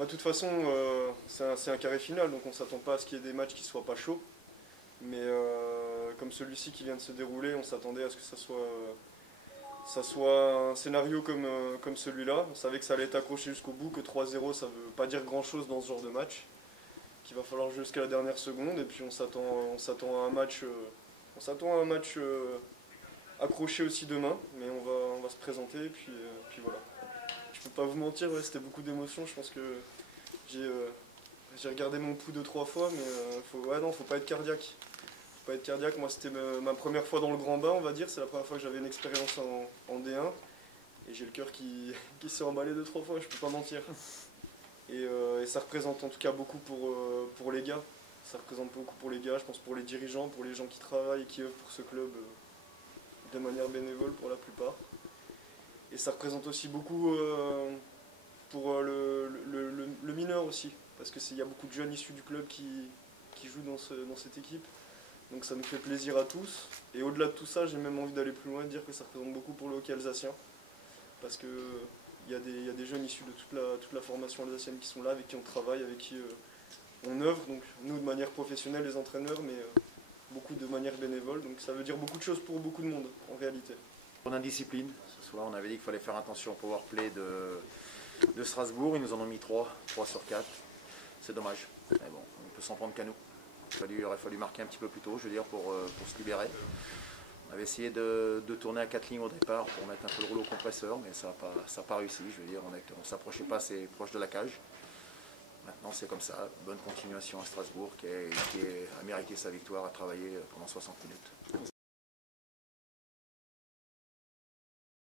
De toute façon, c'est un carré final, donc on ne s'attend pas à ce qu'il y ait des matchs qui ne soient pas chauds. Mais comme celui-ci qui vient de se dérouler, on s'attendait à ce que ça soit un scénario comme celui-là. On savait que ça allait être accroché jusqu'au bout, que 3-0 ça ne veut pas dire grand-chose dans ce genre de match, qu'il va falloir jouer jusqu'à la dernière seconde. Et puis on s'attend à un match, accroché aussi demain, mais on va se présenter. Et puis voilà. Je peux pas vous mentir, ouais, c'était beaucoup d'émotions. Je pense que j'ai euh, j'ai regardé mon pouls 2-3 fois, mais ouais, non, faut pas être cardiaque. Faut pas être cardiaque. Moi, c'était ma première fois dans le grand bain, on va dire. C'est la première fois que j'avais une expérience en D1. Et j'ai le cœur qui s'est emballé 2-3 fois, je peux pas mentir. Et ça représente en tout cas beaucoup pour les gars. Ça représente beaucoup pour les gars, je pense pour les dirigeants, pour les gens qui travaillent et qui œuvrent pour ce club de manière bénévole pour la plupart. Et ça représente aussi beaucoup pour le mineur aussi, parce qu'il y a beaucoup de jeunes issus du club qui jouent dans cette équipe. Donc ça nous fait plaisir à tous. Et au-delà de tout ça, j'ai même envie d'aller plus loin et de dire que ça représente beaucoup pour le hockey alsacien. Parce qu'il y a des jeunes issus de toute la formation alsacienne qui sont là, avec qui on travaille, avec qui on œuvre. Donc nous de manière professionnelle, les entraîneurs, mais beaucoup de manière bénévole. Donc ça veut dire beaucoup de choses pour beaucoup de monde en réalité. En indiscipline, ce soir on avait dit qu'il fallait faire attention au powerplay de Strasbourg, ils nous en ont mis 3 sur 4. C'est dommage, mais bon, on peut s'en prendre qu'à nous. Il aurait fallu marquer un petit peu plus tôt, je veux dire, pour se libérer. On avait essayé de tourner à 4 lignes au départ pour mettre un peu le rouleau compresseur, mais ça n'a pas réussi, je veux dire, on ne s'approchait pas assez proche de la cage. Maintenant c'est comme ça, bonne continuation à Strasbourg qui a mérité sa victoire, à travailler pendant 60 minutes.